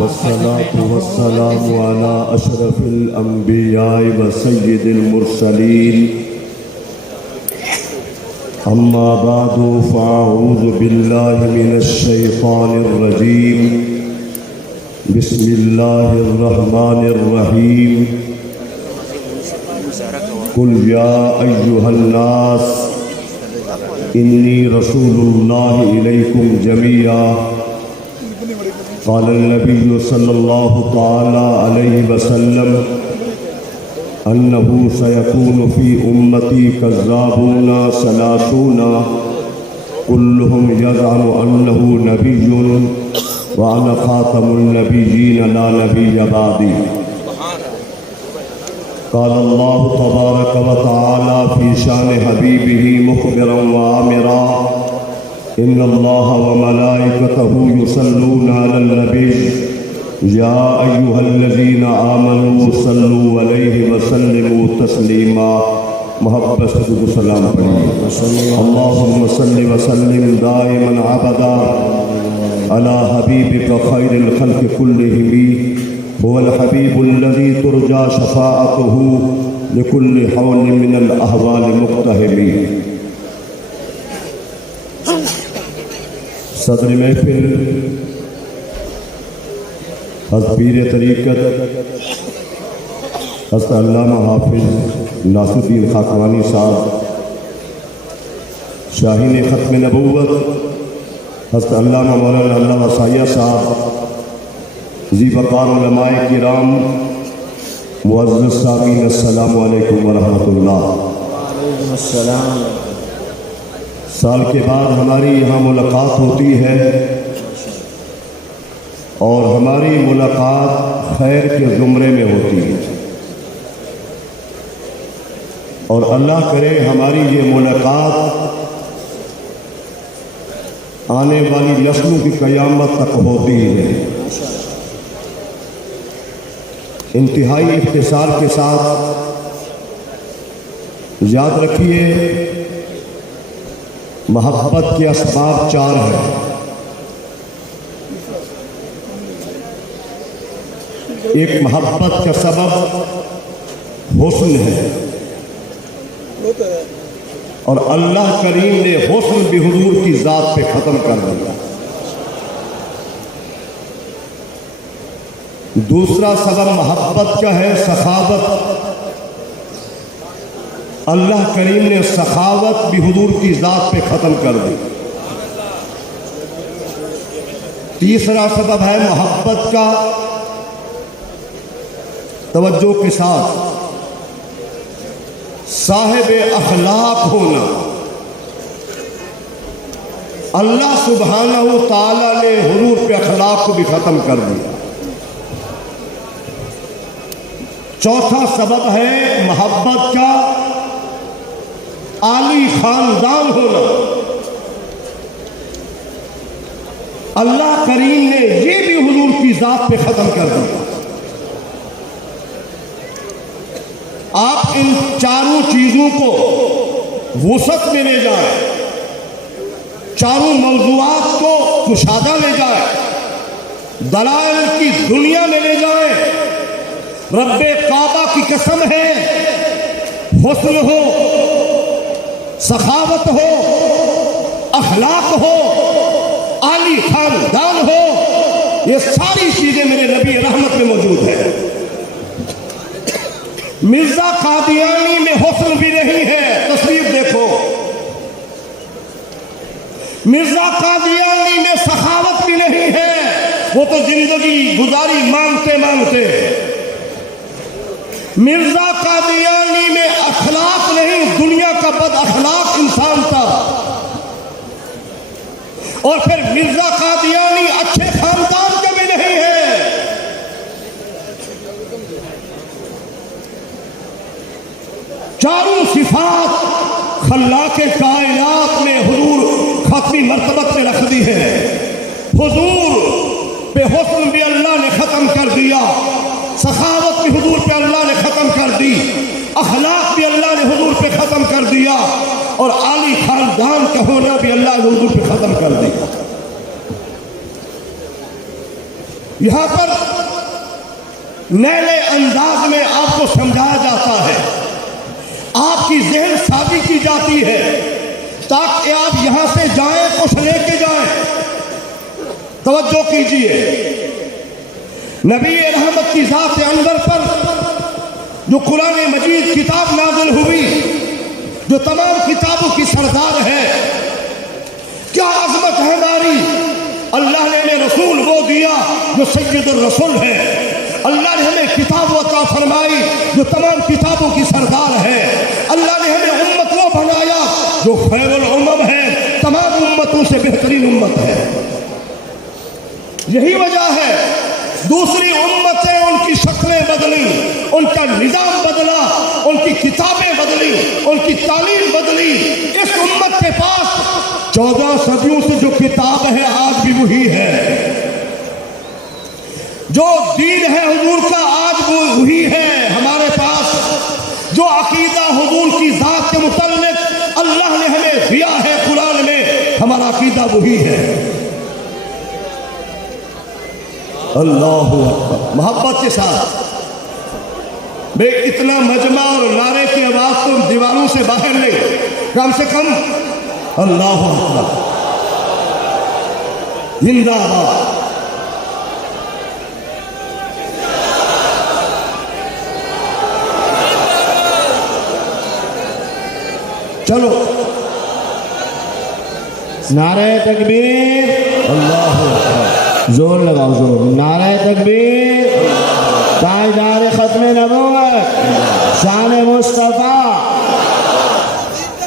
वस्सलातु वस्सलामु अला अशरफिल अंबिया'i व सय्यिदिल मुरसलीन अम्मा बादु फ़अऊज़ु बिल्लाहि मिनश शैतानिर रजीम बिस्मिल्लाहिर रहमानिर रहीम कुल या अय्युहन नास इन्नी रसूलुल्लाहि इलैकुम जमीआ क़ाल नबी सल्लल्लाहु तआला अलैहि वसल्लम अन्नहु सयकूनु फ़ी उम्मती कज़्ज़ाबूना सलासूना कुल्लुहुम यज़अमु अन्नहु नबिय्युन व अना ख़ातमुन नबिय्यीन ला नबिय्य बअदी। क़ाल अल्लाहु तबारक व तआला फ़ी शान हबीबिही मुख़बिरन व आमिरा इन्नल्लाहा व मलाइकतहु युसल्लूना अलन नबी या अय्युहल्लज़ीना आमनू सल्लू अलैहि व सल्लिमू तस्लीमा। मोहब्बत से दुरूद सलाम पढ़िए। अल्लाहुम्मा सल्लि व सल्लिम दाइमन अबदा अला हबीबिका खैरिल खल्क़ि कुल्लिहिम हुवल हबीबुल्लज़ी तुरजा शफ़ाअतुहु लिकुल्लि हौलिन मिनल अहवालि मुक़्तहिमी। सदर महफिल हज़रत पीर तरीक़त हज़रत अल्लामा हाफिज़ नासुद्दीन खाकवानी साहब, शाहीन ख़त्म नबुव्वत हज़रत अल्लामा मौलाना अल्लामा साया साहब, ज़ीवकार उलमाए किराम, मुअज़्ज़ज़ सामीन, अस्सलामु अलैकुम व रहमतुल्लाह। साल के बाद हमारी यहाँ मुलाकात होती है और हमारी मुलाकात खैर के ज़ुमरे में होती है और अल्लाह करे हमारी ये मुलाकात आने वाली नस्लों की क़यामत तक होती है। इंतहाई इख्तिसार के साथ याद रखिए, मोहब्बत के असबाब 4 हैं। एक मोहब्बत का सबब हुस्न है और अल्लाह करीम ने हुस्न भी हुजूर की ज़ात पे ख़त्म कर दिया। दूसरा सबब मोहब्बत का है सखावत। अल्लाह करीम ने सखावत भी हुजूर की ज़ात पे ख़त्म कर दी। तीसरा सबब है मोहब्बत का तवज्जो के साथ साहिब अखलाक होना। अल्लाह सुब्हानहू तआला ने हुजूर पे अखलाक को भी ख़त्म कर दिया। चौथा सबब है मोहब्बत का आली खानदान होना। अल्लाह करीम ने ये भी हुजूर की ज़ात पे ख़त्म कर दिया। आप इन चारों चीज़ों को वसत में ले जाए, चारों मौज़ूआत को कुशादा ले जाए, दलाइल की दुनिया में ले जाए। रब्बे काबा की कसम है, हुस्न हो, सखावत हो, अखलाक हो, आली खानदान हो, ये सारी चीजें मेरे नबी रहमत में मौजूद है। मिर्जा कादियानी में हुस्न भी नहीं है, तस्वीर देखो। मिर्जा कादियानी में सखावत भी नहीं है, वो तो जिंदगी गुजारी मांगते मांगते। मिर्जा कादियानी में अखलाक नहीं, दुनिया का बद अखलाक इंसान था। और फिर मिर्जा कादियानी अच्छे खानदान का भी नहीं है। चारों सिफात खल्लाके कायनात में हुजूर खत्मी मर्तबत में रख दी है। हुजूर पे हुस्न भी अल्लाह ने ख़त्म कर दिया, सखावत भी हुजूर पे अल्लाह ने ख़त्म कर दी, अखलाक भी अल्लाह ने हुजूर पे ख़त्म कर दिया और आली खानदान का होना भी अल्लाह ने हुजूर पे ख़त्म कर दिया। यहां पर नए नए अंदाज में आपको समझाया जाता है, आपकी ज़हन साजी की जाती है ताकि आप यहां से जाएं कुछ लेके जाएं। तवज्जो कीजिए, नबी रहमत की ज़ात अंदर पर जो कुरान मजीद किताब नाज़िल हुई, जो तमाम किताबों की सरदार है, क्या अज़मत है नारी। अल्लाह ने हमें रसूल वो दिया जो सैयदुर रसूल है। अल्लाह ने हमें किताब अता फरमाई जो तमाम किताबों की सरदार है। अल्लाह ने हमें उम्मत वो बनाया जो खैरुल उम्मम है, तमाम उम्मतों से बेहतरीन उम्मत है। यही वजह है दूसरी उम्मतें उनकी शक्लें बदली, उनका निज़ाम बदला, उनकी किताबें बदली, उनकी तालीम बदली। इस उम्मत के पास 14 सदियों से जो किताब है आज भी वही है, जो दीन है हुजूर का आज वो वही है हमारे पास, जो अकीदा हुजूर की ज़ात के मुतल्लिक़ अल्लाह ने हमें दिया है कुरान में, हमारा अकीदा वही है। अल्लाहु अकबर। मोहब्बत के साथ बे इतना मजमा और नारे की आवाज तो दीवारों से बाहर नहीं, कम से कम अल्लाहु अकबर जिंदाबाद। चलो नारे तकबीर, अल्लाहु अकबर, जोर लगाओ जोर, नारे तकबीर, ताजदार खत्म नबूवत, शान मुस्तफा